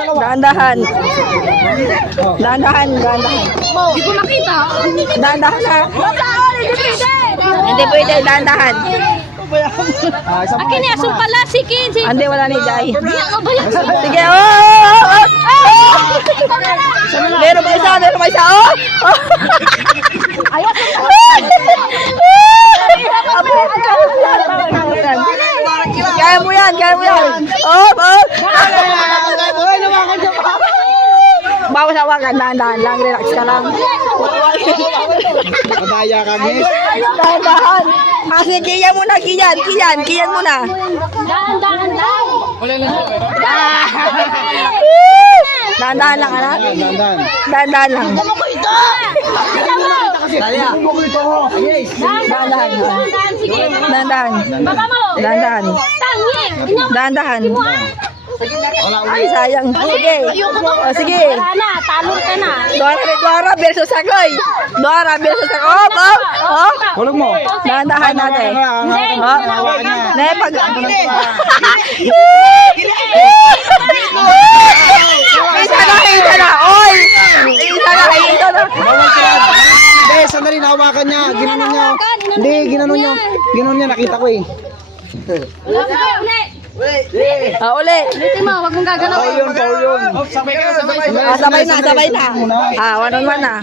Dahan-dahan. Dahan-dahan, dahan-dahan. Hindi ko makita. Dahan-dahan ha. Hindi pwede. Hindi pwede, dahan-dahan. Akin ni asong pala, sikin. Hindi, wala ni Jai. Ano ba yan? Sige, oh! Meron pa isa, meron pa isa, oh! Ayos. Kaya mo yan, kaya mo yan. Oh, oh! Bawas hawakan, dahan-dahan lang, relax ka lang. Madaya kami. Dahan-dahan. Kasi kiyan muna, kiyan muna. Dahan-dahan lang. Dahan-dahan lang, anak. Dandan. Dahan-dahan lang. Dahan-dahan. Sige. Dahan-dahan. Baba mo. Dahan-dahan. Tanging. Dahan-dahan. Wala Ay, sayang. Sige. Oh, sige. Wala na, talon ka na. Dora versus Agoy. Dora versus Agoy. Oh, oh. Hulog mo. Dahan-dahan natin. Hindi, Oh. Hawakan niya. Ne, pag... Isa na. Oy! Isa na. Bawal ka yan. Hindi, sandali, nahawakan niya. Ginanon niya. Hindi, ginanon niya. Ginanon niya, nakita ko eh. Ah, uli. Ulitin mo, wag mong gagalaw. Paul yun, Paul yun. Ah, sabay na. Ah, one on one na.